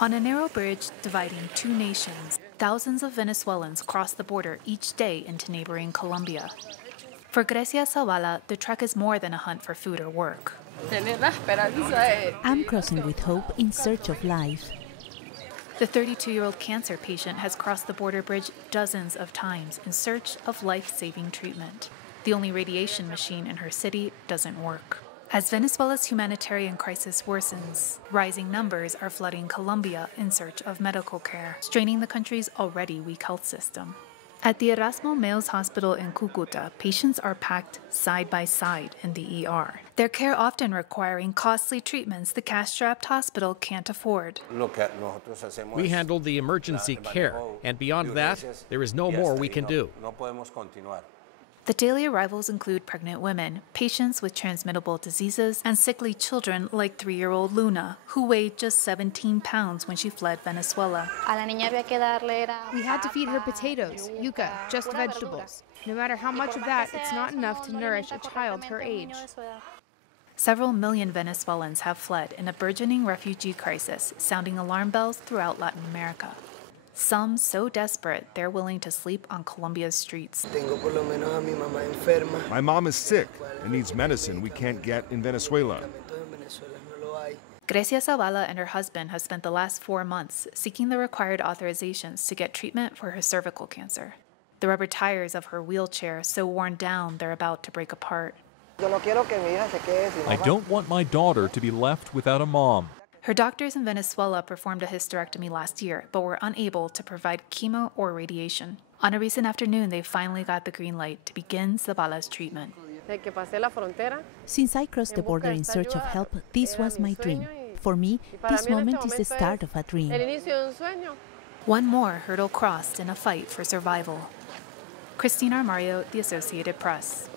On a narrow bridge dividing two nations, thousands of Venezuelans cross the border each day into neighboring Colombia. For GRECIA SABALA, the trek is more than a hunt for food or work. I'm crossing with hope in search of life. The 32-year-old cancer patient has crossed the border bridge dozens of times in search of life-saving treatment. The only radiation machine in her city doesn't work. As Venezuela's humanitarian crisis worsens, rising numbers are flooding Colombia in search of medical care, straining the country's already weak health system. At the ERASMO MEOZ hospital in CUCUTA, patients are packed side by side in the ER, their care often requiring costly treatments the cash-strapped hospital can't afford. We handled the emergency care, and beyond that, there is no more we can do. The daily arrivals include pregnant women, patients with transmittable diseases, and sickly children like 3-year-old Luna, who weighed just 17 pounds when she fled Venezuela. We had to feed her potatoes, yuca, just vegetables. No matter how much of that, it's not enough to nourish a child her age. Several million Venezuelans have fled in a burgeoning refugee crisis, sounding alarm bells throughout Latin America. Some so desperate they're willing to sleep on Colombia's streets. My mom is sick and needs medicine we can't get in Venezuela. GRECIA SABALA and her husband have spent the last 4 months seeking the required authorizations to get treatment for her cervical cancer. The rubber tires of her wheelchair so worn down they're about to break apart. I don't want my daughter to be left without a mom. Her doctors in Venezuela performed a hysterectomy last year, but were unable to provide chemo or radiation. On a recent afternoon, they finally got the green light to begin Sabala's treatment. Since I crossed the border in search of help, this was my dream. For me, this moment is the start of a dream. One more hurdle crossed in a fight for survival. Christine Armario, The Associated Press.